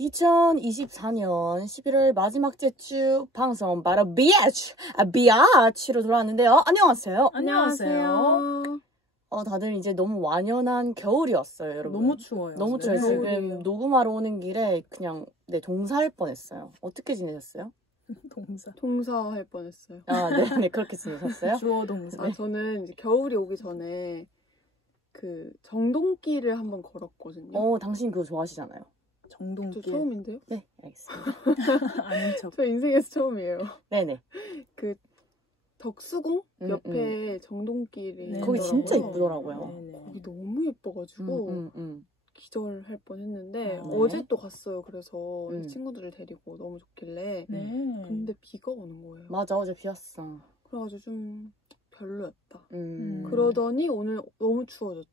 2024년 11월 마지막 주 방송 바로 비아치로 돌아왔는데요. 안녕하세요. 안녕하세요. 다들 이제 너무 완연한 겨울이 왔어요, 여러분. 너무 추워요. 너무 추워요. 겨울이에요. 지금 녹음하러 오는 길에 그냥 동사할 뻔했어요. 어떻게 지내셨어요? 동사 할 뻔했어요. 아, 네, 그렇게 지내셨어요? 주어 동사. 네. 저는 이제 겨울이 오기 전에 그 정동길을 한번 걸었거든요. 당신 그거 좋아하시잖아요. 저 정동길. 처음인데요? 네, 알겠습니다. 아닌 척. 저 인생에서 처음이에요. 네네. 그 덕수궁 옆에 정동길이 네, 거기 진짜 있더라고요. 이쁘더라고요. 네네. 거기 너무 예뻐가지고 기절할 뻔했는데 네. 어제 또 갔어요. 그래서 친구들을 데리고 너무 좋길래 네. 근데 비가 오는 거예요. 맞아, 어제 비 왔어. 그래가지고 좀 별로였다. 음. 그러더니 오늘 너무 추워졌다.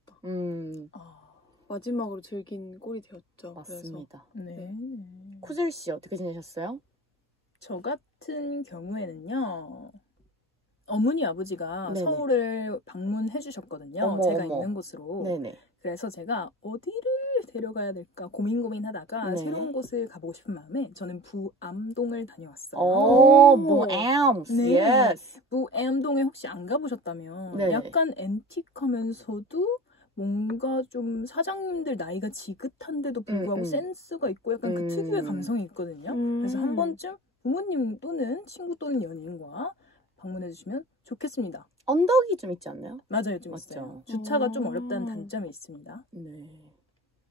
아, 마지막으로 즐긴 꼴이 되었죠. 맞습니다. 네. 쿠즐 씨 어떻게 지내셨어요? 저 같은 경우에는요. 어머니 아버지가 네네. 서울을 방문해 주셨거든요. 어머, 제가 어머. 있는 곳으로. 네네. 그래서 제가 어디를 데려가야 될까 고민하다가 네. 새로운 곳을 가보고 싶은 마음에 저는 부암동을 다녀왔어요. 모엠. 네. 예스. 부암동에 혹시 안 가보셨다면 네. 약간 앤틱하면서도 뭔가 좀 사장님들 나이가 지긋한데도 불구하고 센스가 있고 약간 그 특유의 감성이 있거든요. 그래서 한 번쯤 부모님 또는 친구 또는 연인과 방문해 주시면 좋겠습니다. 언덕이 좀 있지 않나요? 맞아요, 좀 맞죠. 있어요. 주차가 좀 어렵다는 단점이 있습니다. 네.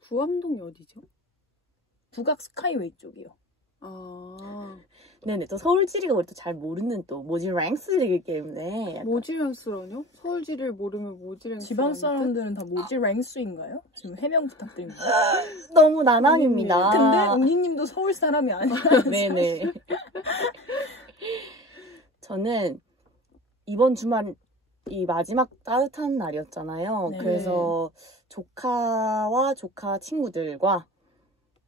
부암동이 어디죠? 북악 스카이웨이 쪽이요. 아, 네네. 또 서울지리가 우리 또 잘 모르는 또 모지랭스이기 때문에 약간 모지랭스라뇨? 서울지를 모르면 모지랭스. 지방 사람들은 다 뭐지 랭스인가요? 지금 해명 부탁드립니다. 너무 나날입니다. 근데 웅이님도 서울 사람이 아니야. 네네. 저는 이번 주말 이 마지막 따뜻한 날이었잖아요. 네. 그래서 조카와 조카 친구들과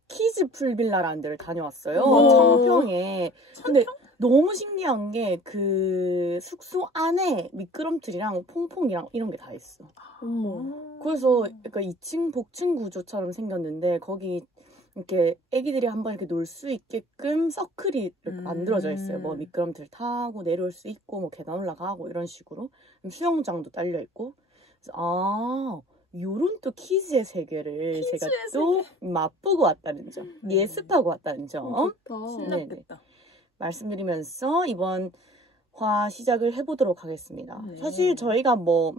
키즈 풀빌라라는 데를 다녀왔어요. 오. 청평에. 근데 너무 신기한 게 그 숙소 안에 미끄럼틀이랑 퐁퐁이랑 이런 게 다 있어. 어머. 그래서 약간 2층 복층 구조처럼 생겼는데 거기 이렇게 애기들이 한번 이렇게 놀 수 있게끔 서클이 이렇게 만들어져 있어요. 뭐 미끄럼틀 타고 내려올 수 있고 뭐 계단 올라가고 이런 식으로 수영장도 딸려 있고. 그래서 요런 또 키즈의 세계를 제가 또 맛보고 왔다는 점, 예습하고 왔다는 점 좋다. 신났겠다. 말씀드리면서 이번 화 시작을 해보도록 하겠습니다. 네. 사실 저희가 뭐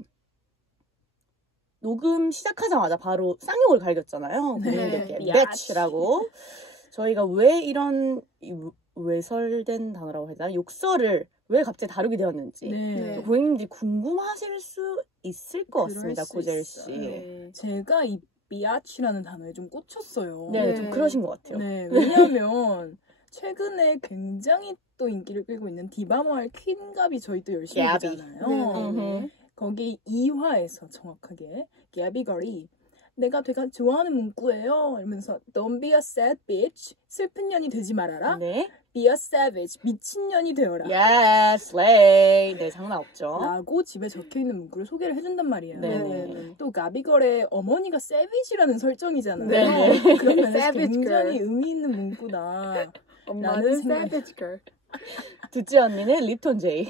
녹음 시작하자마자 바로 쌍욕을 갈겼잖아요. 네. 국민들께 비아치. 배치라고. 저희가 왜 이런 외설된 단어라고 해야 되나? 욕설을 왜 갑자기 다루게 되었는지 네. 고객님들이 궁금하실 수 있을 것 그럴 같습니다. 수 고젤 있어요. 씨. 네. 제가 이 비아치라는 단어에 좀 꽂혔어요. 네, 네. 좀 그러신 것 같아요. 네, 왜냐하면 최근에 굉장히 또 인기를 끌고 있는 디바마을 퀸갑이 저희 또 열심히 갸비. 보잖아요. 네. 거기 2화에서 정확하게 갸비걸이 내가 되게 좋아하는 문구예요. 이러면서 Don't be a sad bitch. 슬픈 년이 되지 말아라. 네. Be a savage. 미친 년이 되어라. Yes, slay. 네, 장난 없죠. 라고 집에 적혀있는 문구를 소개를 해준단 말이에요. 네네. 또 가비걸의 어머니가 savage라는 설정이잖아요. 네네. 그런 면에서 Savage 굉장히 girl. 의미 있는 문구다. 엄마는 생각이- savage girl. 두찌 언니는 립톤 제이.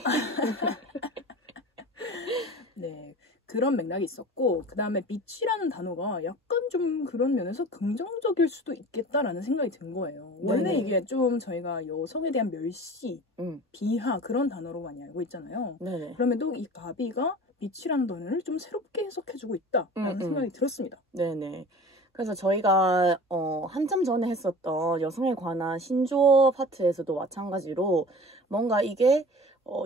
네, 그런 맥락이 있었고 그 다음에 빛이라는 단어가 약간 좀 그런 면에서 긍정적일 수도 있겠다라는 생각이 든 거예요. 원래 네네. 이게 좀 저희가 여성에 대한 멸시, 음. 비하 그런 단어로 많이 알고 있잖아요. 네네. 그럼에도 이 가비가 빛이라는 단어를 좀 새롭게 해석해주고 있다라는 생각이 들었습니다. 네네. 그래서 저희가 한참 전에 했었던 여성에 관한 신조어 파트에서도 마찬가지로 뭔가 이게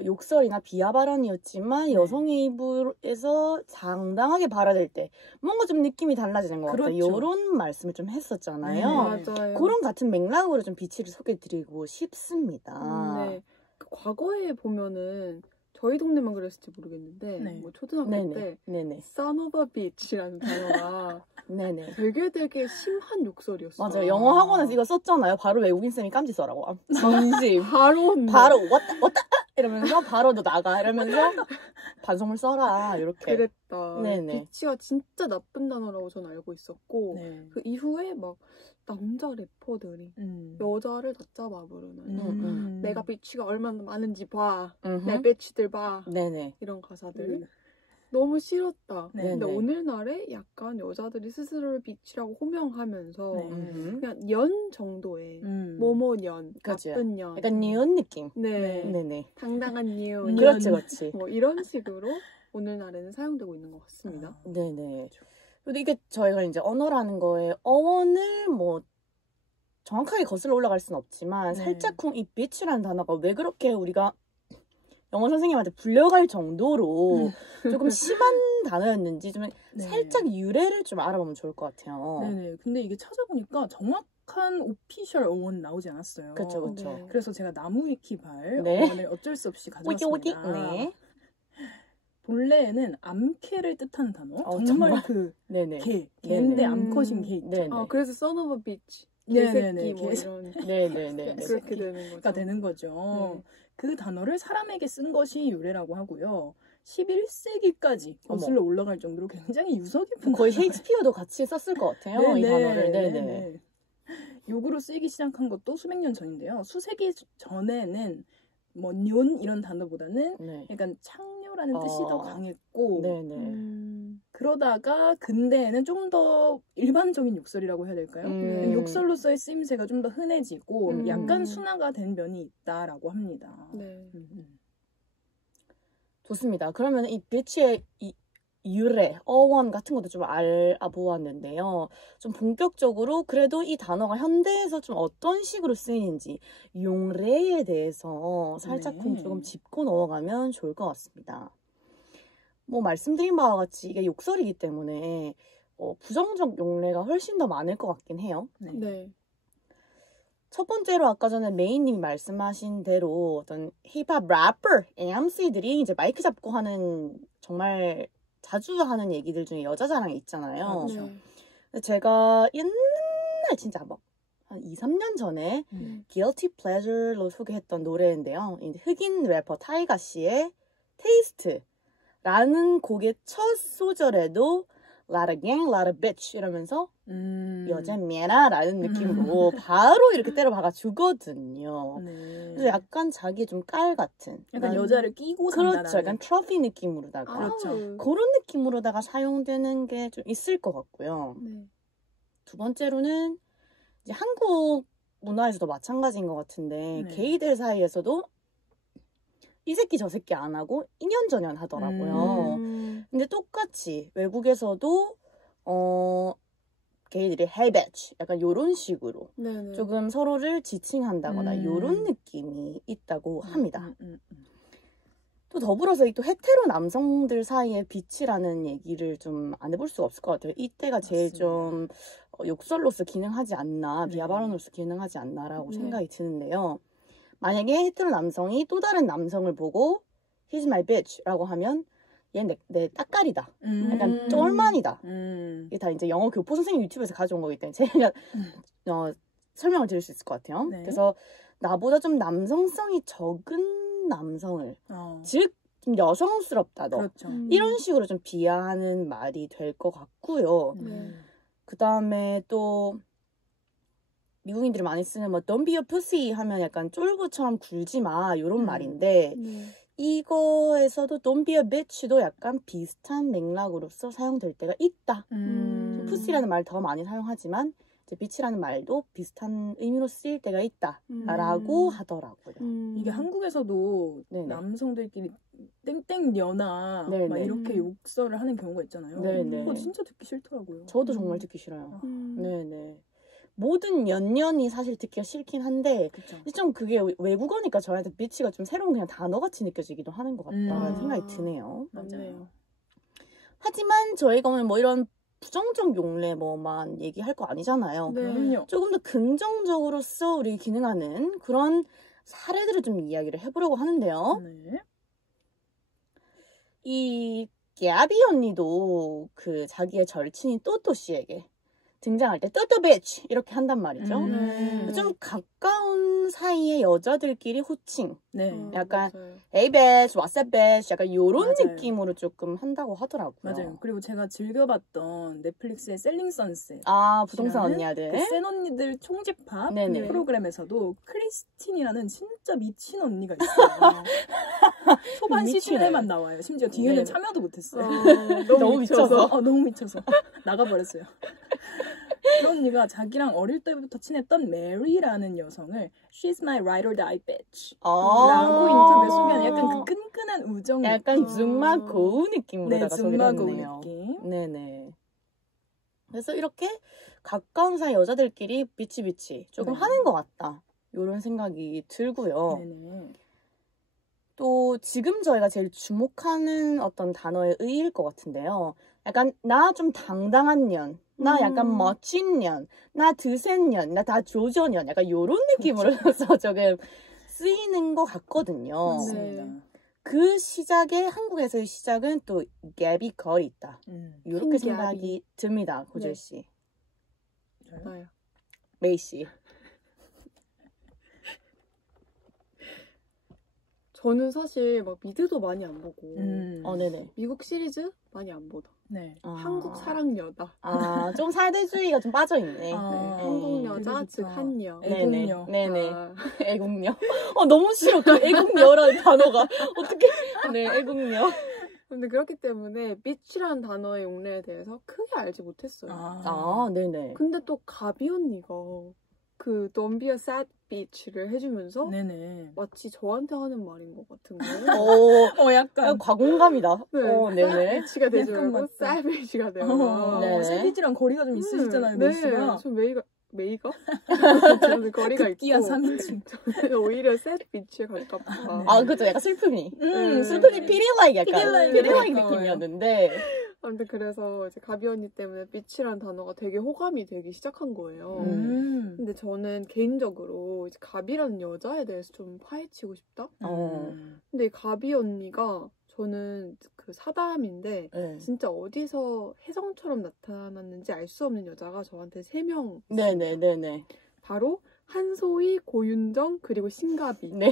욕설이나 비하 발언이었지만 여성의 입에서 상당하게 발화될 때 뭔가 좀 느낌이 달라지는 것 같아요. 그렇죠. 이런 말씀을 좀 했었잖아요. 맞아요. 그런 같은 맥락으로 좀 비치를 소개해드리고 싶습니다. 네. 그 과거에 보면은 저희 동네만 그랬을지 모르겠는데 네. 뭐 초등학교 네네. 때 네네. son of a bitch라는 단어가 네네. 되게 심한 욕설이었어요. 맞아요. 영어 학원에서 이거 썼잖아요. 바로 외국인 쌤이 깜지 써라고. 진심. 바로 혼나. 바로 왔다 이러면서 바로 너 나가 이러면서 반성문 써라 이렇게. 그랬다. 네네. 비치가 진짜 나쁜 단어라고 전 알고 있었고 네. 그 이후에 막 남자 래퍼들이 여자를 다 잡아 부르는 내가 비치가 얼마나 많은지 봐. 내 비치들 봐. 네네. 이런 가사들. 너무 싫었다. 네. 근데 네네. 오늘날에 약간 여자들이 스스로를 비치라고 호명하면서 네. 그냥 연 정도의 모모년, 그치. 나쁜 년. 약간 니은 느낌. 네. 네네. 당당한 니은. 그렇지 그렇지. 뭐 이런 식으로 오늘날에는 사용되고 있는 것 같습니다. 네네. 그리고 이게 저희가 이제 언어라는 거에 어원을 뭐 정확하게 거슬러 올라갈 수는 없지만 네. 살짝쿵 이 bitch라는 단어가 왜 그렇게 우리가 영어 선생님한테 불려갈 정도로 조금 심한 단어였는지 좀 네. 살짝 유래를 좀 알아보면 좋을 것 같아요. 네네. 근데 이게 찾아보니까 정확한 오피셜 어원 나오지 않았어요. 그쵸 그쵸. 네. 그래서 제가 나무 위키발 네. 어원을 어쩔 수 없이 가져왔습니다. 오기 네. 본래에는 암캐를 뜻하는 단어. 정말? 정말 그 네네. 개인데 네네. 암컷인 개 있죠. 네네. 아, 그래서 son of a bitch. 네네네. 개새끼 뭐 이런 네네네. 그렇게 되는 거죠. 가 되는 거죠. 네. 그 단어를 사람에게 쓴 것이 유래라고 하고요. 11세기까지 어머. 거슬러 올라갈 정도로 굉장히 유서 깊은 거의 단어예요. 셰익스피어도 같이 썼을 것 같아요. 이 단어를. 네네. 욕으로 쓰이기 시작한 것도 수백 년 전인데요. 수세기 전에는 뭐 뇽 이런 단어보다는 네. 약간 창녀라는 뜻이 어. 더 강했고 네네. 그러다가 근대에는 좀 더 일반적인 욕설이라고 해야 될까요? 욕설로서의 쓰임새가 좀 더 흔해지고 약간 순화가 된 면이 있다라고 합니다. 네. 좋습니다. 그러면 이 bitch의 이 유래, 어원 같은 것도 좀 알아보았는데요. 좀 본격적으로 그래도 이 단어가 현대에서 좀 어떤 식으로 쓰이는지 용례에 대해서 살짝 네. 조금 짚고 넘어가면 좋을 것 같습니다. 뭐 말씀드린 바와 같이 이게 욕설이기 때문에 부정적 용례가 훨씬 더 많을 것 같긴 해요. 네. 첫 번째로 아까 전에 메인님이 말씀하신 대로 어떤 힙합 래퍼, MC들이 이제 마이크 잡고 하는 정말 자주 하는 얘기들 중에 여자 자랑이 있잖아요. 그렇죠. 네. 근데 제가 옛날 진짜 막 한 2, 3년 전에 Guilty Pleasure로 소개했던 노래인데요. 이제 흑인 래퍼 타이가 씨의 Taste라는 곡의 첫 소절에도 Lot of gang, lot of bitch 이러면서 여자 매나라는 느낌으로 바로 이렇게 때려 박아 주거든요. 네. 그래서 약간 자기 좀 깔 같은. 약간 여자를 끼고 산다라는. 그렇죠. 약간 트로피 느낌으로다가. 그렇죠. 그런 느낌으로다가 사용되는 게 좀 있을 것 같고요. 네. 두 번째로는 이제 한국 문화에서도 마찬가지인 것 같은데 네. 게이들 사이에서도 이 새끼 저 새끼 안 하고 인연전연 하더라고요. 근데 똑같이 외국에서도 게이들이 hey bitch 약간 요런 식으로 네네. 조금 서로를 지칭한다거나 요런 느낌이 있다고 합니다. 또 더불어서 또 헤테로 남성들 사이에 빛이라는 얘기를 좀 안 해볼 수가 없을 것 같아요. 이때가 제일 맞습니다. 좀 욕설로서 기능하지 않나, 네. 비하 발언으로서 기능하지 않나라고 네. 생각이 드는데요. 만약에 헤테로 남성이 또 다른 남성을 보고 He's my bitch라고 하면 얘 내 따까리다. 약간 쫄만이다. 이게 다 이제 영어 교포 선생님 유튜브에서 가져온 거기 때문에 제가 설명을 드릴 수 있을 것 같아요. 네. 그래서 나보다 좀 남성성이 적은 남성을 즉 좀 여성스럽다 너 그렇죠. 이런 식으로 좀 비하하는 말이 될 것 같고요. 네. 그 다음에 또 미국인들이 많이 쓰는 뭐 Don't be a pussy 하면 약간 쫄보처럼 굴지 마 이런 말인데 네. 이거에서도 Don't be a bitch도 약간 비슷한 맥락으로서 사용될 때가 있다. pussy라는 말 더 많이 사용하지만 이제 bitch라는 말도 비슷한 의미로 쓰일 때가 있다라고 하더라고요. 이게 한국에서도 네네. 남성들끼리 땡땡녀나 네네. 막 이렇게 욕설을 하는 경우가 있잖아요. 네네. 그거 진짜 듣기 싫더라고요. 저도 정말 듣기 싫어요. 음. 네네. 모든 연년이 사실 듣기가 싫긴 한데 그렇죠. 좀 그게 외국어니까 저한테 bitch가 좀 새로운 그냥 단어같이 느껴지기도 하는 것 같다는 생각이 드네요. 맞아요. 하지만 저희가 오늘 뭐 이런 부정적 용례 뭐만 얘기할 거 아니잖아요. 네. 그럼요. 조금 더 긍정적으로서 우리 기능하는 그런 사례들을 좀 이야기를 해보려고 하는데요. 네. 이 야비 언니도 그 자기의 절친인 또또 씨에게 등장할 때 또또 비치 이렇게 한단 말이죠. 좀 가까운 사이의 여자들끼리 호칭. 네. 약간 맞아요. Hey bitch, what's up bitch 약간 요런 맞아요. 느낌으로 조금 한다고 하더라고요. 맞아요. 그리고 제가 즐겨봤던 넷플릭스의 셀링 선셋. 아, 부동산 언니들. 그 센 언니들 총집합 네네. 프로그램에서도 크리스틴이라는 진짜 미친 언니가 있어요. 초반 시즌에만 나와요. 심지어 뒤에는 네. 참여도 못했어요. 너무 미쳐서. 너무 미쳐서 나가버렸어요. 그 언니가 자기랑 어릴 때부터 친했던 메리라는 여성을 She's my ride or die bitch 라고 인터뷰에 소개하는 약간 그 끈끈한 우정 약간 느낌. 줌마 고우 느낌으로다가 네, 소개를 줌마 고우 했네요. 느낌. 네네. 그래서 이렇게 가까운 사이 여자들끼리 비치비치 조금 네. 하는 것 같다. 이런 생각이 들고요. 네네. 또 지금 저희가 제일 주목하는 어떤 단어의 의의일 것 같은데요. 약간 나 좀 당당한 년, 나 약간 멋진 년, 나 드센 년, 나 다 조져 년, 약간 이런 느낌으로서 조금 쓰이는 것 같거든요. 맞습니다. 네. 그 시작에 한국에서의 시작은 또 갭이 거의 있다. 이렇게 흰 생각이 듭니다, 고질 씨. 맞아요. 메이 씨. 저는 사실 막 미드도 많이 안 보고 네네. 미국 시리즈 많이 안 보다. 네. 한국 사랑 여다. 좀 사대주의가 좀 빠져있네. 네. 한국 여자 즉 한여. 애국녀. 네네. 아. 애국녀. 너무 싫어. 그 애국녀라는 단어가. 어떻게. 네, 애국녀. 근데 그렇기 때문에 bitch라는 단어의 용례에 대해서 크게 알지 못했어요. 네네. 근데 또 가비 언니가 그 Don't be a sad bitch를 해주면서 네네. 마치 저한테 하는 말인 것 같은 거예요. 약간 과공감이다. 네네. 네네. bitch가 되지 약간 말고 맞다. sad bitch가 되고. 네. 세비지랑 거리가 좀 있으시잖아요, 네. 메이씨가. 저 메이가? 저는 거리가 급기야 있고 3인칭. 저는 오히려 sad bitch에 가깝다. 그죠. 약간 슬픔이. 네. 슬픔이 피릴라이크 약간. 피릴라이크 피릴라이크 가까워요. 느낌이었는데. 아무튼 그래서 이제 가비 언니 때문에 bitch라는 단어가 되게 호감이 되기 시작한 거예요. 근데 저는 개인적으로 이제 가비라는 여자에 대해서 좀 파헤치고 싶다? 근데 이 가비 언니가 저는 그 사담인데 네. 진짜 어디서 혜성처럼 나타났는지 알 수 없는 여자가 저한테 3명 네네네네. 바로 한소희, 고윤정, 그리고 신가비. 네.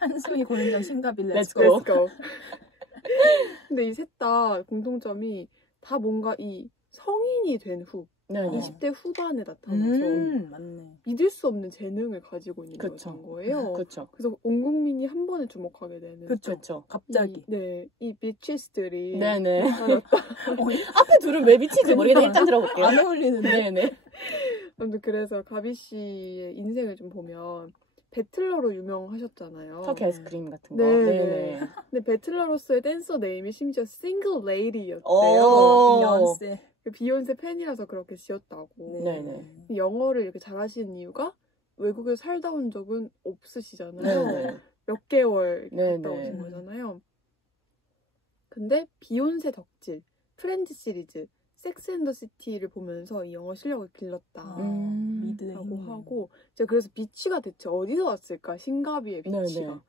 한소희 고른장 신가비 Let's 렛츠고. go. Let's go. 근데 이 셋 다 공통점이 다 뭔가 이 성인이 된 후, 네네. 20대 후반에 나타나서 맞네. 믿을 수 없는 재능을 가지고 있는 그쵸. 여자인 거예요. 그쵸. 그래서 온 국민이 한 번에 주목하게 되는. 그쵸. 갑자기. 이 비치스들이 네네. 나타났다. 앞에 둘은 왜 미치지 모르겠는데 일단 들어볼게요. 안 어울리는데. 네네. 아무튼 그래서 가비 씨의 인생을 좀 보면 배틀러로 유명하셨잖아요. 터키 아이스크림 같은 거. 네네. 근데 배틀러로서의 댄서 네임이 심지어 싱글 레이디였대요. 비욘세. 비욘세 팬이라서 그렇게 지었다고. 네네. 영어를 이렇게 잘하시는 이유가 외국에 살다 온 적은 없으시잖아요. 네네. 몇 개월 네네. 갔다 오신 거잖아요. 근데 비욘세 덕질, 프렌즈 시리즈, 섹스 앤 더 시티를 보면서 이 영어 실력을 길렀다. 미드의 라고 힘. 하고 제가 그래서 비치가 대체 어디서 왔을까? 신가비의 비치가.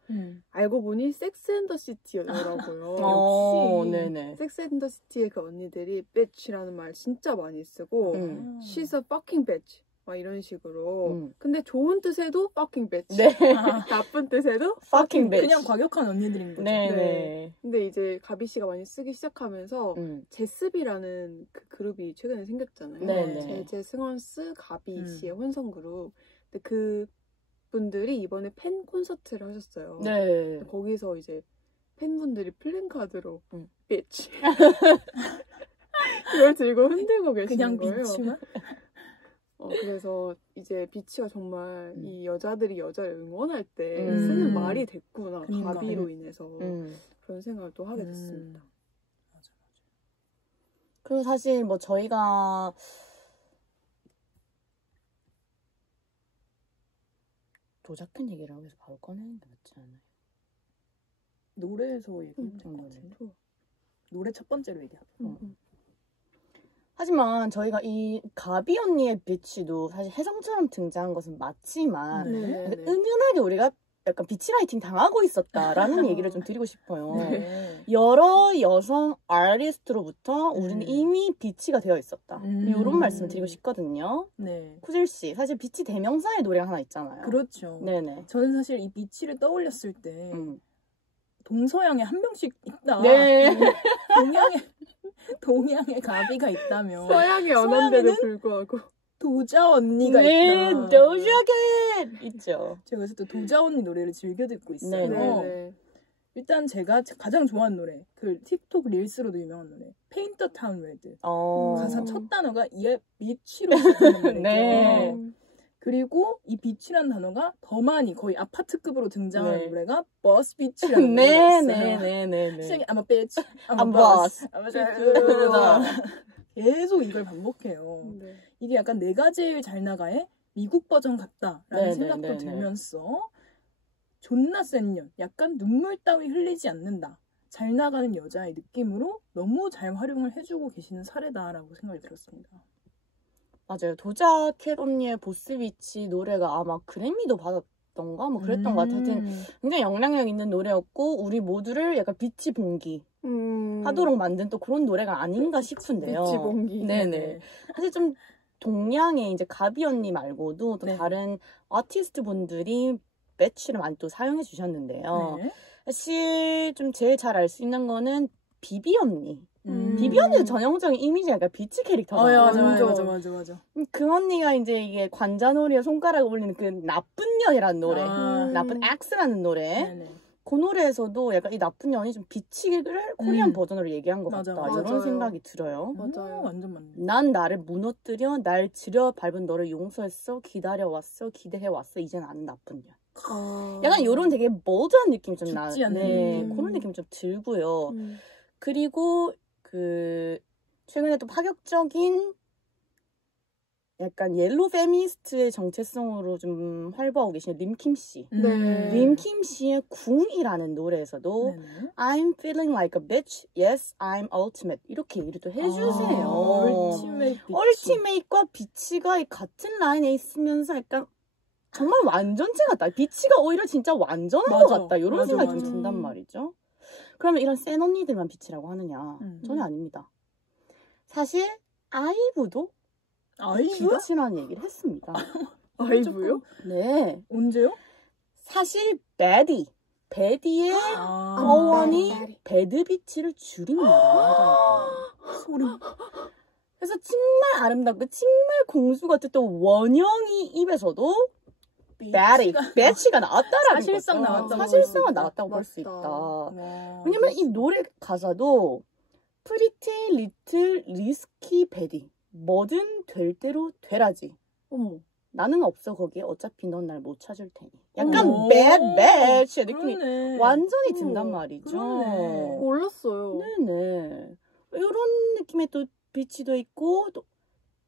알고 보니 섹스 앤 더 시티더라고요. 역시. 네네. 섹스 앤 더 시티의 그 언니들이 bitch라는 말 진짜 많이 쓰고 she's a fucking bitch 막 이런 식으로. 근데 좋은 뜻에도 fucking bitch. 네. 나쁜 뜻에도 fucking bitch. 그냥 과격한 언니들인 거죠. 네네. 근데 이제 가비 씨가 많이 쓰기 시작하면서 제스비라는 그 그룹이 최근에 생겼잖아요. 네네. 제제 승원스 가비 씨의 혼성 그룹. 근데 그 분들이 이번에 팬 콘서트를 하셨어요. 네. 거기서 이제 팬분들이 플랜카드로 bitch 이걸 들고 흔들고 계시는 그냥 거예요. 비치만? 그래서 이제 비치가 정말 이 여자들이 여자를 응원할 때 음. 쓰는 말이 됐구나. 그러니까. 가비로 인해서 그런 생각을 또 하게 됐습니다. 맞아. 그리고 사실 뭐 저희가 도작한 얘기를 하고 해서 바로 꺼내는 게 맞지 않아요? 노래에서 얘기했던 거 같은데. 노래 첫 번째로 얘기하고. 하지만 저희가 이 가비 언니의 비치도 사실 혜성처럼 등장한 것은 맞지만 네. 은은하게 우리가 약간 비치라이팅 당하고 있었다라는 얘기를 좀 드리고 싶어요. 네. 여러 여성 아티스트로부터 우리는 이미 비치가 되어 있었다. 이런 말씀을 드리고 싶거든요. 네. 쿠질 씨, 사실 비치 대명사의 노래가 하나 있잖아요. 그렇죠. 네네. 저는 사실 이 비치를 떠올렸을 때 동서양에 한 명씩 있다. 네. 동양에 가비가 있다면 서양의 언어인데도 불구하고 도자 언니가 네, 있다. 도자켓 있죠. 제가 그래서 또 도자 언니 노래를 즐겨 듣고 있어요. 네네. 일단 제가 가장 좋아하는 노래, 그 틱톡 릴스로도 유명한 노래, 페인트 더 타운 레드. 가사 첫 단어가 비치로 시작하는 노래죠. 네. 그리고 이 비치라는 단어가 더 많이 거의 아파트급으로 등장하는 네. 노래가 버스 비치라는 노래가 있어요. 네네네네. 시작이 I'm a bitch, I'm boss. 계속 이걸 반복해요. 네. 이게 약간 내가 제일 잘 나가의 미국 버전 같다라는 네네네네. 생각도 들면서 존나 센 년, 약간 눈물 따위 흘리지 않는다. 잘 나가는 여자의 느낌으로 너무 잘 활용을 해주고 계시는 사례다라고 생각이 들었습니다. 맞아요. 도자켓 언니의 보스비치 노래가 아마 그래미도 받았던가? 뭐 그랬던 것 같아요. 하여튼 굉장히 영향력 있는 노래였고 우리 모두를 약간 비치 봉기 하도록 만든 또 그런 노래가 아닌가 싶은데요. 비치 봉기. 네네. 사실 좀 동양의 이제 가비 언니 말고도 또 네. 다른 아티스트 분들이 배치를 많이 또 사용해 주셨는데요. 네. 사실 좀 제일 잘 알 수 있는 거는 비비 언니. 비비 언니의 전형적인 이미지가 약간 비치 캐릭터잖아요. 맞아. 그 언니가 이제 이게 관자놀이에 손가락을 올리는 그 나쁜 년이라는 노래. 나쁜 X라는 노래. 네네. 그 노래에서도 약간 이 나쁜 년이 좀 비치를 코리안 버전으로 얘기한 것 맞아, 같다. 맞아요. 이런 생각이 들어요. 맞아요. 완전 맞네. 난 나를 무너뜨려 날 지려 밟은 너를 용서했어. 기다려왔어. 기대해왔어. 이제 나는 나쁜 년. 약간 이런 되게 몰드한 느낌이 좀 나. 죽지 않는 네, 느낌. 그런 느낌이 좀 들고요. 그리고 최근에 또 파격적인 약간 옐로 페미니스트의 정체성으로 좀 활보하고 계신 림킴 씨. 네. 림킴 씨의 궁이라는 노래에서도 네네. I'm feeling like a bitch. Yes, I'm ultimate. 이렇게 얘기를 또 해주세요. 얼티메이트과 비치가 같은 라인에 있으면서 약간 정말 완전체 같다. 비치가 오히려 진짜 완전한 것 같다. 이런 생각이 좀 든단 말이죠. 그러면 이런 센 언니들만 비치라고 하느냐? 전혀 아닙니다. 사실 아이브도 비치라는 얘기를 했습니다. 아이브요? 네. 언제요? 사실 베디의 어원이 배드비치를 줄인 말을 하더라고요. 소름. 그래서 정말 아름답고 정말 공주 같은 또 원영이 입에서도 배치가 나왔다라는 사실상 거죠. 나왔다고 사실상은 나왔다고 볼 수 있다. 왜냐면 이 노래 가사도 Pretty Little Risky Betty. 뭐든 될 대로 되라지. 어머. 나는 없어 거기에 어차피 넌 날 못 찾을 테니. 약간 bad bitch 느낌이 완전히 든단 말이죠. 그러네. 몰랐어요. 네네. 이런 느낌의 또 비치도 있고 또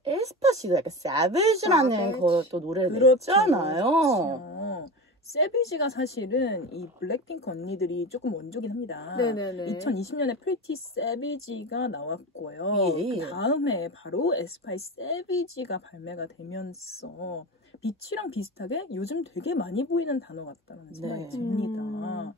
에스파 씨도 약간 savage라는 또 노래를 냈잖아요. 세비지가 사실은 이 블랙핑크 언니들이 조금 원조긴 합니다. 네네네. 2020년에 프리티 세비지가 나왔고요. 예. 그 다음 해에 바로 에스파의 세비지가 발매가 되면서 비치랑 비슷하게 요즘 되게 많이 보이는 단어 같다는 생각이 듭니다.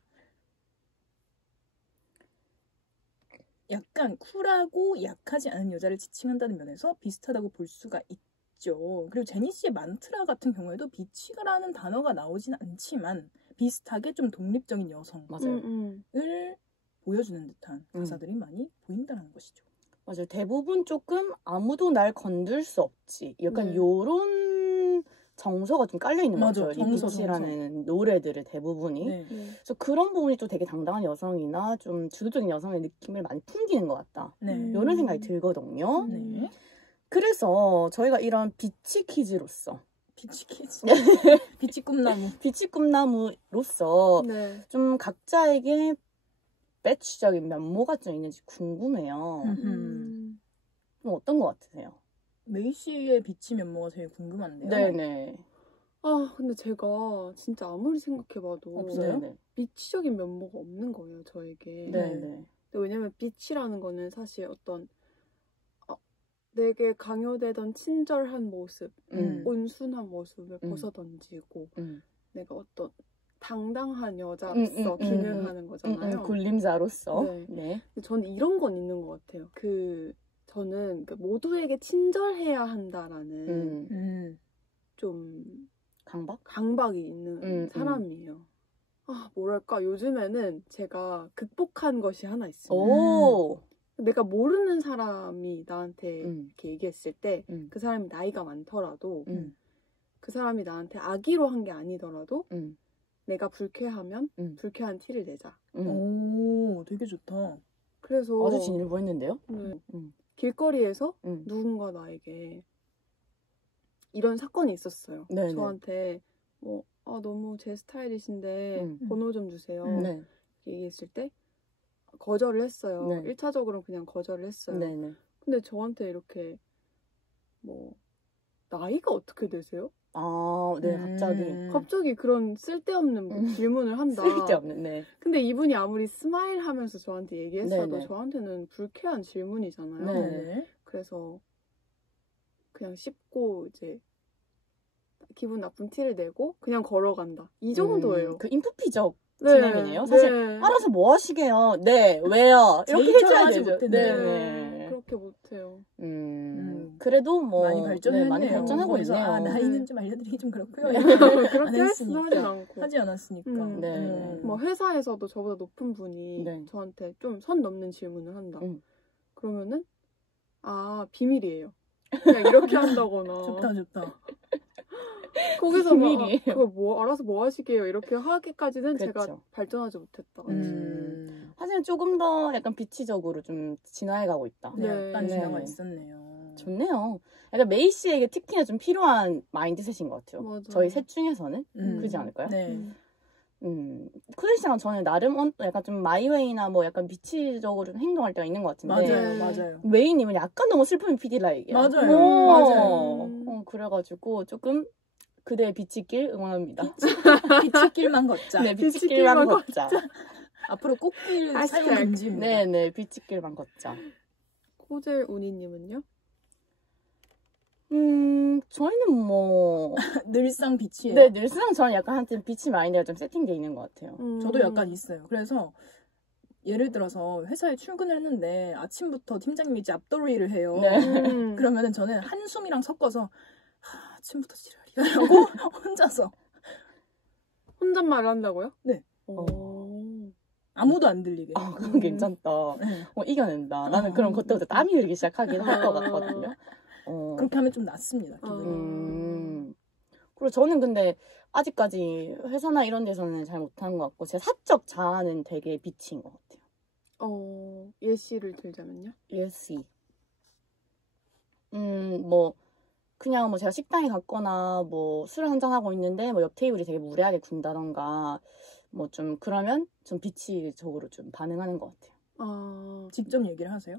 약간 쿨하고 약하지 않은 여자를 지칭한다는 면에서 비슷하다고 볼 수가 있죠. 그리고 제니 씨의 만트라 같은 경우에도 비치가라는 단어가 나오진 않지만 비슷하게 좀 독립적인 여성을 보여주는 듯한 가사들이 많이 보인다는 것이죠. 맞아요. 대부분 조금 아무도 날 건들 수 없지. 약간 요런 정서가 좀 깔려있는 것 같아요. 이 비치라는 노래들의 대부분이. 그래서 그런 부분이 또 되게 당당한 여성이나 좀 주도적인 여성의 느낌을 많이 풍기는 것 같다. 이런 생각이 들거든요. 그래서 저희가 이런 비치 퀴즈로서 비치 꿈나무. 비치 꿈나무로서 좀 각자에게 배치적인 면모가 좀 있는지 궁금해요. 좀 어떤 것 같으세요? 메이 씨의 비치 면모가 제일 궁금한데요. 네네. 근데 제가 진짜 아무리 생각해봐도 없어요? 비치적인 면모가 없는 거예요, 저에게. 네네. 왜냐면 비치라는 거는 사실 어떤 내게 강요되던 친절한 모습, 온순한 모습을 벗어던지고 내가 어떤 당당한 여자로서 기능하는 거잖아요. 군림자로서. 네. 네. 근데 저는 이런 건 있는 것 같아요. 저는 모두에게 친절해야 한다라는 좀 강박이 있는 사람이에요. 뭐랄까 요즘에는 제가 극복한 것이 하나 있어요. 오. 내가 모르는 사람이 나한테 이렇게 얘기했을 때 그 사람이 나이가 많더라도 그 사람이 나한테 악의로 한 게 아니더라도 내가 불쾌하면 불쾌한 티를 내자. 오, 되게 좋다. 그래서 아주 진일보 했는데요? 길거리에서 누군가 나에게 이런 사건이 있었어요. 네네. 저한테 너무 제 스타일이신데 번호 좀 주세요. 네. 얘기했을 때 거절을 했어요. 네. 1차적으로는 그냥 거절을 했어요. 네네. 근데 저한테 이렇게 나이가 어떻게 되세요? 네, 갑자기 그런 쓸데없는 질문을 한다. 쓸데없는, 네. 근데 이분이 아무리 스마일 하면서 저한테 얘기했어도 네네. 저한테는 불쾌한 질문이잖아요. 네네. 그래서 그냥 씹고 이제 기분 나쁜 티를 내고 그냥 걸어간다. 이 정도예요. 그 인프피적 진행이네요. 사실 알아서 뭐 하시게요? 네, 왜요? 이렇게 해줘야 되죠. 네. 그렇게 못해요. 그래도 뭐 많이 발전했네요. 많이 발전하고 있네요. 나이는 좀 알려드리기 좀 그렇고요. 그렇게 하진 않고. 하지 않았으니까. 회사에서도 저보다 높은 분이 저한테 좀 선 넘는 질문을 한다. 그러면은 비밀이에요. 그냥 이렇게 한다거나. 좋다. 거기서 비밀이에요. 그걸 알아서 뭐 하시게요? 이렇게 하기까지는 그렇죠. 제가 발전하지 못했다. 하지만 조금 더 약간 비치적으로 좀 진화해가고 있다. 네, 약간 진화가 있었네요. 좋네요. 약간 메이 씨에게 특히나 좀 필요한 마인드셋인 것 같아요. 맞아요. 저희 셋 중에서는 그러지 않을까요? 네. 클래리 씨랑 저는 나름 약간 좀 마이웨이나 뭐 약간 비치적으로 좀 행동할 때가 있는 것 같은데 맞아요. 메이님은 약간 너무 슬픔이 피디라이게요. 맞아요. 그래가지고 조금 그대의 비치길 응원합니다. 비치길만 걷자. 네, 비치길만 걷자. 앞으로 꽃길 사용 금지입니다. 네네, 비치길만 걷자. 코젤 우니님은요? 저희는 뭐 늘상 빛이에요. 네, 늘상 저는 약간 한때 빛이 마인드가 좀 세팅돼 있는 것 같아요. 저도 약간 있어요. 그래서 예를 들어서 회사에 출근을 했는데 아침부터 팀장님이 이제 앞도리를 해요. 네. 그러면은 저는 한숨이랑 섞어서 아침부터 지랄이라고 혼자서 혼잣말을 한다고요? 네. 아무도 안 들리게. 그건 괜찮다. 이겨낸다. 나는 그럼 그때부터 땀이 흐르기 시작하긴 할 것 같거든요. 그렇게 하면 좀 낫습니다. 그리고 저는 근데 아직까지 회사나 이런 데서는 잘 못하는 것 같고 제 사적 자아는 되게 빛인 것 같아요. 예시를 들자면요? 예시. 뭐 그냥 뭐 제가 식당에 갔거나 뭐 술을 한잔 하고 있는데 뭐 옆 테이블이 되게 무례하게 군다던가 뭐 좀 그러면 좀 비치적으로 좀 반응하는 것 같아요. 직접 얘기를 하세요?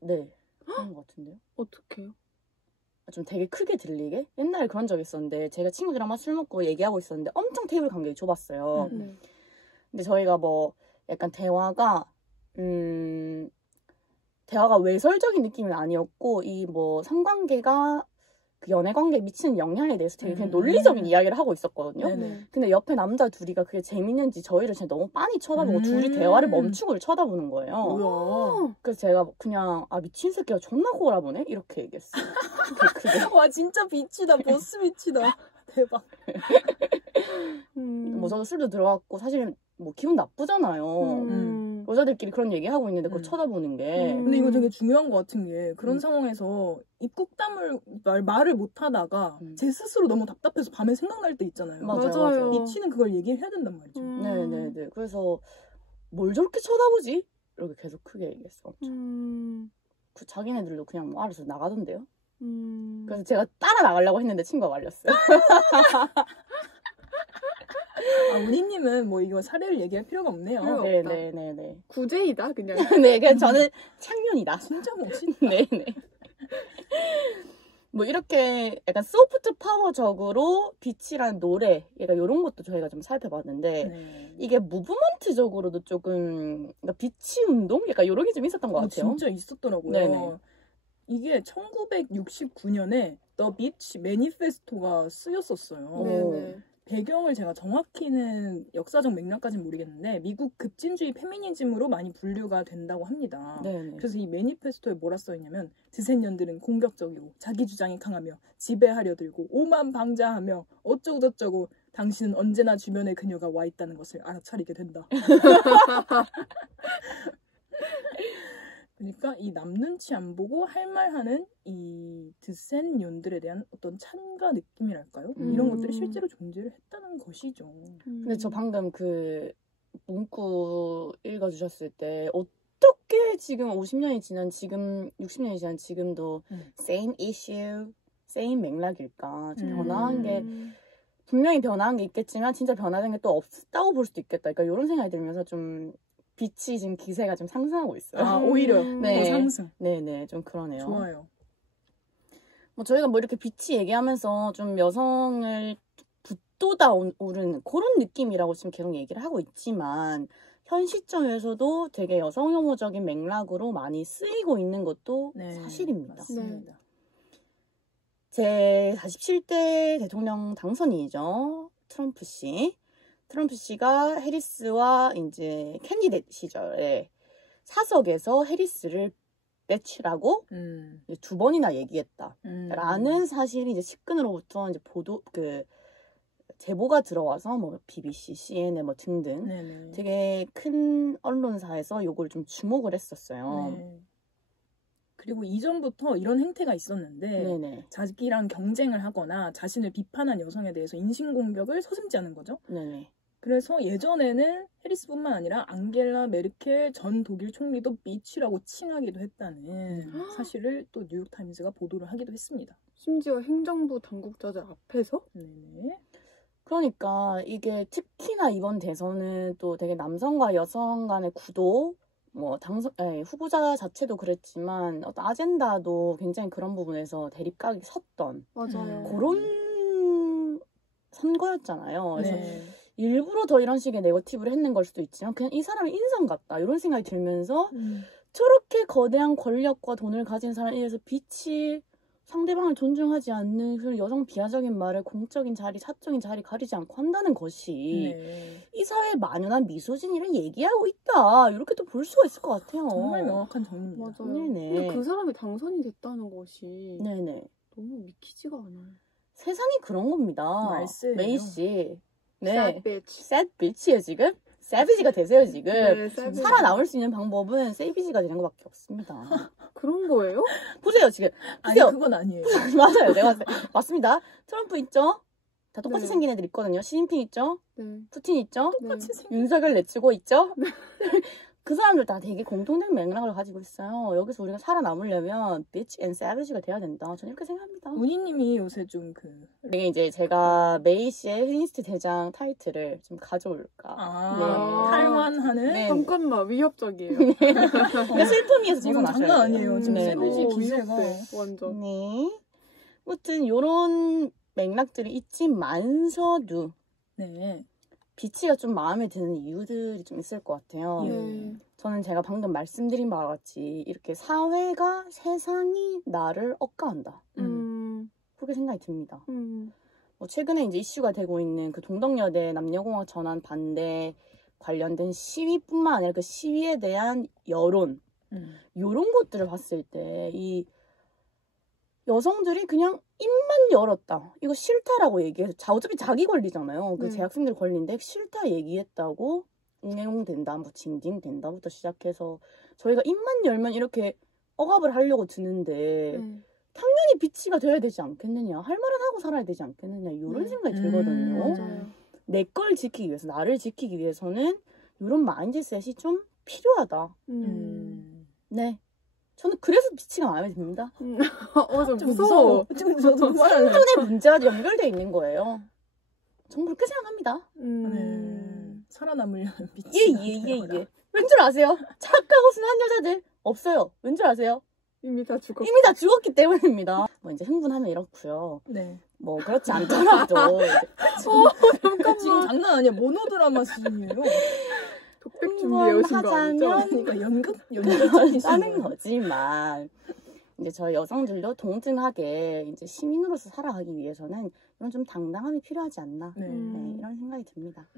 네. 하는 것 같은데요. 어떡해요? 좀 되게 크게 들리게? 옛날에 그런 적이 있었는데 제가 친구들이랑 막 술 먹고 얘기하고 있었는데 엄청 테이블 간격이 좁았어요. 근데 저희가 뭐 약간 대화가 외설적인 느낌은 아니었고 이 뭐 성관계가 그 연애관계에 미치는 영향에 대해서 되게 그냥 논리적인 이야기를 하고 있었거든요. 근데 옆에 남자 둘이가 그게 재밌는지 저희를 진짜 너무 빤히 쳐다보고 둘이 대화를 멈추고 쳐다보는 거예요. 그래서 제가 그냥 미친 새끼가 존나 꼬라보네? 이렇게 얘기했어요. 크게. 와 진짜 빛이다. 보스 빛이다. 대박. 뭐 저도 술도 들어갔고 사실 뭐 기분 나쁘잖아요. 여자들끼리 그런 얘기하고 있는데 그걸 쳐다보는 게. 근데 이거 되게 중요한 것 같은 게 그런 상황에서 입국담을 말을 못하다가 제 스스로 너무 답답해서 밤에 생각날 때 있잖아요. 맞아요. 미치는 그걸 얘기를 해야 된단 말이죠. 네네네. 그래서 뭘 저렇게 쳐다보지? 이렇게 계속 크게 얘기했어. 그 자기네들도 그냥 뭐 알아서 나가던데요. 그래서 제가 따라 나가려고 했는데 친구가 말렸어요. 우니님은 뭐 이거 사례를 얘기할 필요가 없네요. 네네네네. 구제이다 그냥. 네, 그냥 저는 창년이다. 진짜 멋있다. 네네. 뭐 이렇게 약간 소프트 파워적으로 빛이란 노래, 약간 이런 것도 저희가 좀 살펴봤는데 이게 무브먼트적으로도 조금 그러니까 빛이 운동? 약간 이런 게 좀 있었던 것 같아요. 진짜 있었더라고요. 네네. 이게 1969년에 The Beach 매니페스토가 쓰였었어요. 네네. 배경을 제가 정확히는 역사적 맥락까지는 모르겠는데 미국 급진주의 페미니즘으로 많이 분류가 된다고 합니다. 네네. 그래서 이 매니페스토에 뭐라 써있냐면 드센년들은 공격적이고 자기 주장이 강하며 지배하려 들고 오만방자하며 어쩌고저쩌고 당신은 언제나 주변에 그녀가 와 있다는 것을 알아차리게 된다. 그러니까 이 남 눈치 안 보고 할 말하는 이 드센년들에 대한 어떤 찬가 느낌이랄까요? 이런 것들이 실제로 존재를 했다는 것이죠. 근데 저 방금 그 문구 읽어주셨을 때 어떻게 지금 50년이 지난 지금 60년이 지난 지금도 same issue, same 맥락일까? 좀 변화한 게 분명히 변화한 게 있겠지만 진짜 변화된 게 또 없다고 볼 수도 있겠다. 그러니까 이런 생각이 들면서 좀 빛이 지금 기세가 좀 상승하고 있어요. 아, 오히려 네. 상승. 네네, 좀 그러네요. 좋아요. 뭐 저희가 뭐 이렇게 빛이 얘기하면서 좀 여성을 붙돋아 오른 그런 느낌이라고 지금 계속 얘기를 하고 있지만 현 시점에서도 되게 여성 혐오적인 맥락으로 많이 쓰이고 있는 것도 네, 사실입니다. 맞습니다. 제 47대 대통령 당선인이죠. 트럼프 씨. 트럼프 씨가 해리스와 이제 캔디데이트 시절에 사석에서 해리스를 배치라고 두 번이나 얘기했다. 라는 사실이 이제 측근으로부터 이제 제보가 들어와서 뭐 BBC, CNN 뭐 등등 네네. 되게 큰 언론사에서 요걸 좀 주목을 했었어요. 네. 그리고 이전부터 이런 행태가 있었는데 네네. 자기랑 경쟁을 하거나 자신을 비판한 여성에 대해서 인신공격을 서슴지 않은 거죠. 네네. 그래서 예전에는 해리스뿐만 아니라 앙겔라 메르켈 전 독일 총리도 비치라고 칭하기도 했다는 사실을 또 뉴욕타임즈가 보도를 하기도 했습니다. 심지어 행정부 당국자들 앞에서? 네. 그러니까 이게 특히나 이번 대선은 또 되게 남성과 여성 간의 구도, 뭐 후보자 자체도 그랬지만 어떤 아젠다도 굉장히 그런 부분에서 대립각이 섰던 맞아요. 그런 선거였잖아요. 그래서 네. 일부러 더 이런 식의 네거티브를 했는 걸 수도 있지만 그냥 이 사람이 인성 같다 이런 생각이 들면서 저렇게 거대한 권력과 돈을 가진 사람에 의해서 빛이 상대방을 존중하지 않는 그런 여성 비하적인 말을 공적인 자리, 사적인 자리 가리지 않고 한다는 것이 이 사회의 만연한 미소진이를 얘기하고 있다. 이렇게 또 볼 수가 있을 것 같아요. 정말 명확한 정리입니다. 맞아요. 네네. 근데 그 사람이 당선이 됐다는 것이 네네. 너무 믿기지가 않아요. 세상이 그런 겁니다. 말세예요. 메이 씨. Sad bitch. sad bitch예요 지금? 세비지가 되세요 지금. 네, sad 살아남을 수 있는 방법은 세비지가 되는 것밖에 없습니다. 그런 거예요? 보세요 지금. 아니 보세요. 그건 아니에요. 맞아요. 내가 맞습니다. 트럼프 있죠? 다 똑같이 네. 생긴 애들 있거든요. 시진핑 있죠? 네. 푸틴 있죠? 똑같이 생긴 윤석열 내치고 있죠? 그 사람들 다 되게 공통된 맥락을 가지고 있어요. 여기서 우리가 살아남으려면 bitch and savage가 돼야 된다. 저는 이렇게 생각합니다. 문희님이 요새 좀 이게 이제 제가 메이 씨의 페미니스트 대장 타이틀을 좀 가져올까. 탈환하는 네. 잠깐만 위협적이에요. 그러니까 슬픔이에서 지금 벗어나셔야 장난 돼요. 아니에요. 지금 네. 세비지 기세가 위협돼, 완전. 네. 아무튼 요런 맥락들이 있지만서도 네. 비치가 좀 마음에 드는 이유들이 좀 있을 것 같아요. 네. 저는 제가 방금 말씀드린 바와 같이 이렇게 사회가 세상이 나를 억까한다. 그렇게 생각이 듭니다. 뭐 최근에 이제 이슈가 되고 있는 그 동덕여대 남녀공학 전환 반대 관련된 시위뿐만 아니라 그 시위에 대한 여론 이런 것들을 봤을 때 이 여성들이 그냥 입만 열었다. 이거 싫다라고 얘기해서 어차피 자기 권리잖아요. 그 재학생들 권리인데 싫다 얘기했다고 응애용된다, 뭐 징징된다부터 시작해서 저희가 입만 열면 이렇게 억압을 하려고 드는데 당연히 비치가 돼야 되지 않겠느냐. 할 말은 하고 살아야 되지 않겠느냐. 이런 생각이 들거든요. 맞아요. 내 걸 지키기 위해서, 나를 지키기 위해서는 이런 마인드셋이 좀 필요하다. 네. 저는 그래서 비치가 마음에 듭니다. 좀 무서워. 지금 저도 그 말을 생존의 문제와 연결되어 있는 거예요. 저는 그렇게 생각합니다. 살아남으려는 빛이 예. 왠 줄 아세요? 착하고 순한 여자들 없어요. 왠 줄 아세요? 이미 다 죽었어. 이미 다 죽었기 때문입니다. 뭐 이제 흥분하면 이렇고요. 네. 뭐 그렇지 않더라도 잠깐만. 지금 장난 아니야. 모노드라마 수준이에요. 독백 준비해 오신 거 아니죠? 흥분하자면 그러니까 연극 하는 따는 거지만 이제 저희 여성들도 동등하게 이제 시민으로서 살아가기 위해서는 이런 좀 당당함이 필요하지 않나. 네. 네, 이런 생각이 듭니다.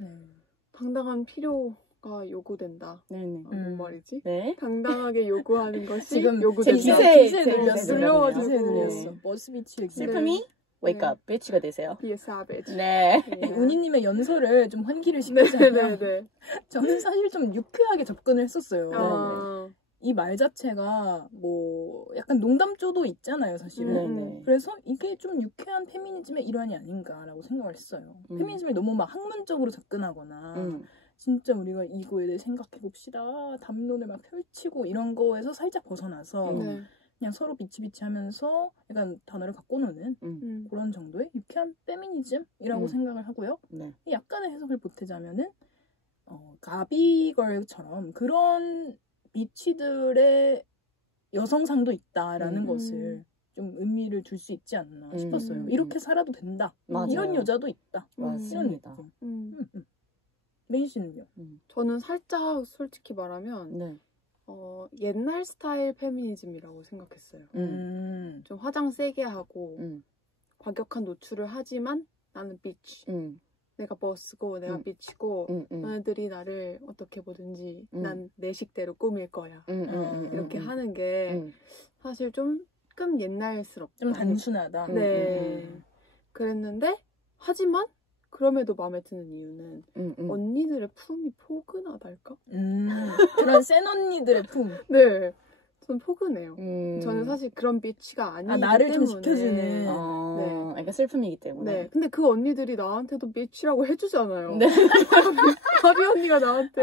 당당한 필요가 요구된다. 네네. 뭔 말이지? 네. 당당하게 요구하는 것이 지금 요구된다. 기세 눌려가지고. 기세 눌렸어. 머스비치 슬픔이 wake up, bitch가 되세요. Be a savage. 네. 운이님의 연설을 좀 환기를 시키자면 네네네. 저는 사실 좀 유쾌하게 접근을 했었어요. 아, 이 말 자체가 뭐 약간 농담조도 있잖아요, 사실은. 네네. 그래서 이게 좀 유쾌한 페미니즘의 일환이 아닌가라고 생각을 했어요. 페미니즘을 너무 막 학문적으로 접근하거나 진짜 우리가 이거에 대해 생각해봅시다, 담론을 막 펼치고 이런 거에서 살짝 벗어나서 네. 그냥 서로 비치비치하면서 약간 단어를 갖고 노는 그런 정도의 유쾌한 페미니즘이라고 생각을 하고요. 네. 약간의 해석을 보태자면은 가비걸처럼 그런 비치들의 여성상도 있다라는 것을 좀 의미를 둘 수 있지 않나 싶었어요. 이렇게 살아도 된다. 맞아요. 이런 여자도 있다. 맞습니다. 이런 느낌. 메이 씨는요? 저는 살짝 솔직히 말하면 네. 옛날 스타일 페미니즘이라고 생각했어요. 좀 화장 세게 하고 과격한 노출을 하지만 나는 비치. 내가 버스고 내가 비치고 너네들이 나를 어떻게 보든지 난 내 식대로 꾸밀 거야. 이렇게 하는 게 사실 조금 옛날스럽다. 좀 단순하다. 네. 그랬는데 하지만 그럼에도 마음에 드는 이유는 언니들의 품이 포근하달까? 그런 센 언니들의 품. 네. 전 포근해요. 저는 사실 그런 비치가 아니기 나를 때문에. 좀 지켜주는. 네. 그러니까 슬픔이기 때문에. 네. 근데 그 언니들이 나한테도 비치라고 해주잖아요. 네. 가비 언니가 나한테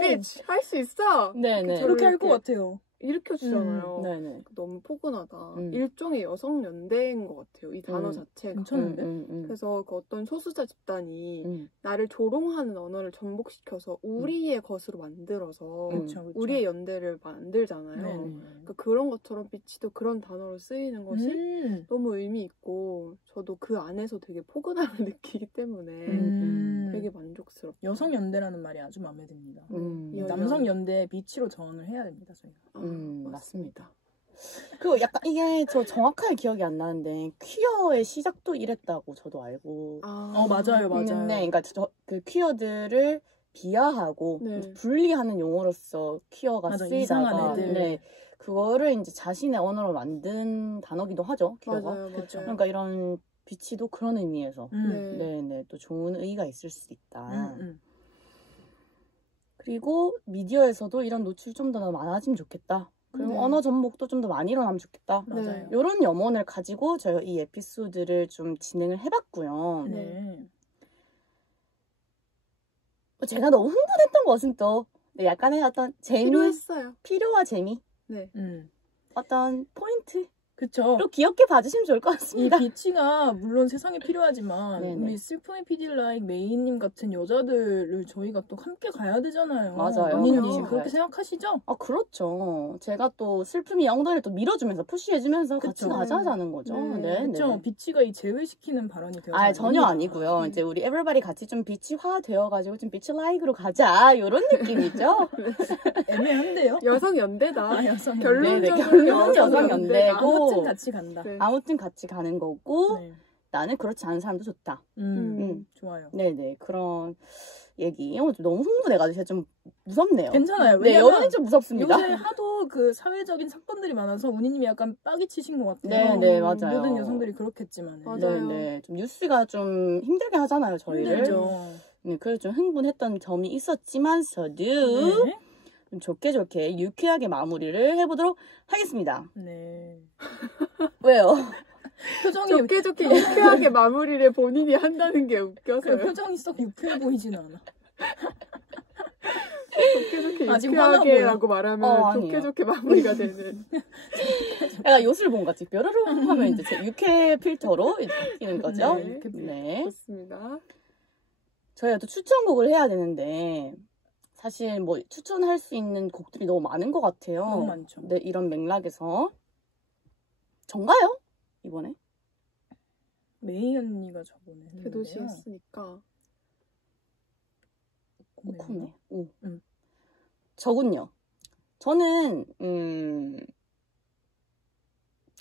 비치 할 수 있어. 네네. 그렇게 할 것 같아요. 일으켜주잖아요. 네네. 너무 포근하다. 일종의 여성 연대인 것 같아요. 이 단어 자체가. 괜찮은데? 그래서 그 어떤 소수자 집단이 나를 조롱하는 언어를 전복시켜서 우리의 것으로 만들어서 그쵸. 우리의 연대를 만들잖아요. 그러니까 그런 것처럼 비치도 그런 단어로 쓰이는 것이 너무 의미 있고 저도 그 안에서 되게 포근함을 느끼기 때문에 되게 만족스럽다. 여성 연대라는 말이 아주 마음에 듭니다. 이 남성 연대 비치로 전환을 해야 됩니다, 저희가. 맞습니다. 그리고 약간 이게 저 정확하게 기억이 안 나는데 퀴어의 시작도 이랬다고 저도 알고. 맞아요. 네, 그러니까 그 퀴어들을 비하하고 분리하는 용어로서 퀴어가 맞아, 쓰이다가 이상한 애들. 네, 그거를 이제 자신의 언어로 만든 단어기도 하죠. 퀴어가. 맞아요. 그러니까 이런 비치도 그런 의미에서 네. 또 좋은 의의가 있을 수 있다. 그리고 미디어에서도 이런 노출이 좀 더 많아지면 좋겠다. 그리고 언어 전복도 좀 더 많이 일어나면 좋겠다. 맞아요. 이런 염원을 가지고 저희가 이 에피소드를 좀 진행을 해봤고요. 제가 너무 흥분했던 것은 또 약간의 어떤 재미, 필요했어요. 필요와 재미, 네. 어떤 포인트. 그쵸. 또 귀엽게 봐주시면 좋을 것 같습니다. 이 비치가 물론 세상에 필요하지만 네네. 우리 슬픔의 PD라이크 메이님 같은 여자들을 저희가 또 함께 가야 되잖아요. 맞아요. 언니님 그렇죠. 그렇게 생각하시죠? 그렇죠. 제가 또 슬픔이 엉덩이를 또 밀어주면서 푸시해주면서 같이 그쵸. 가자는 거죠. 네. 그렇죠. 비치가 이 제외시키는 발언이 되어서 전혀 아니고요. 이제 우리 에브리바디 같이 좀 비치화 되어가지고 좀 비치 라이크로 가자 이런 느낌이죠. 애매한데요? 여성 연대다. 여성 결론적으로 여성 연대고 아무튼 같이 간다. 네. 아무튼 같이 가는 거고 나는 그렇지 않은 사람도 좋다. 좋아요. 네네 그런 얘기. 너무 흥분해가지고 제가 좀 무섭네요. 괜찮아요. 네, 여론이 좀 무섭습니다. 요새 하도 그 사회적인 사건들이 많아서 운이님이 약간 빡이 치신 것 같아요. 네, 맞아요. 모든 여성들이 그렇겠지만. 맞아요. 네, 좀 뉴스가 좀 힘들게 하잖아요, 저희를. 힘들죠. 네, 그래서 좀 흥분했던 점이 있었지만서도 좀 좋게 유쾌하게 마무리를 해보도록 하겠습니다. 네. 왜요? 표정이 좋게 유쾌하게 마무리를 본인이 한다는 게 웃겨서요. 표정이 썩 유쾌해 보이진 않아. 좋게 아직 유쾌하게라고 말하면 아니에요. 좋게 마무리가 되는. 약간 요술봉 같이 뾰로롱 하면 이제 제 유쾌 필터로 이제 바뀌는 거죠. 네. 좋습니다. 저희가 또 추천곡을 해야 되는데 사실 뭐 추천할 수 있는 곡들이 너무 많은 것 같아요. 너무 많죠. 네, 이런 맥락에서 전가요? 이번에? 메이 언니가 저번에 했는데요. 대도시 했으니까. 코코네. 저군요. 저는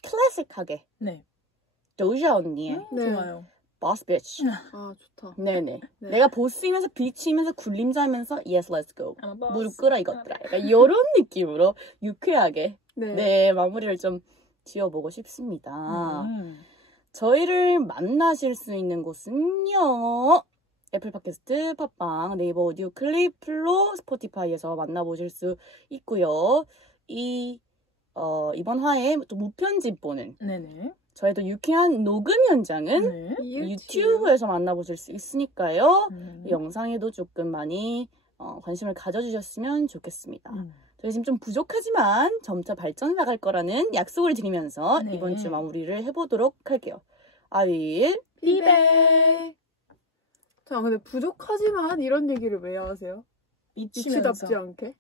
클래식하게 네. 도자 언니의 네. 좋아요. Boss Bitch. 아, 좋다. 네네. 네. 내가 보스이면서 비치면서 굴림자면서 Yes, let's go. I'm a boss. 무릎 꿇어 이것들아. 약간 이런 느낌으로 유쾌하게 네, 마무리를 좀 지어보고 싶습니다. 저희를 만나실 수 있는 곳은요. 애플 팟캐스트, 팟빵, 네이버 오디오 클립, 플로, 스포티파이에서 만나보실 수 있고요. 이번 화에 또 무편집본은 네네. 저희 또 유쾌한 녹음 현장은 네. 유튜브에서 만나보실 수 있으니까요. 이 네. 영상에도 조금 많이 관심을 가져주셨으면 좋겠습니다. 저희 지금 좀 부족하지만 점차 발전해 나갈 거라는 약속을 드리면서 네. 이번 주 마무리를 해보도록 할게요. 아윌 피백. 자, 근데 부족하지만 이런 얘기를 왜 하세요? 미치면서. 미치답지 않게?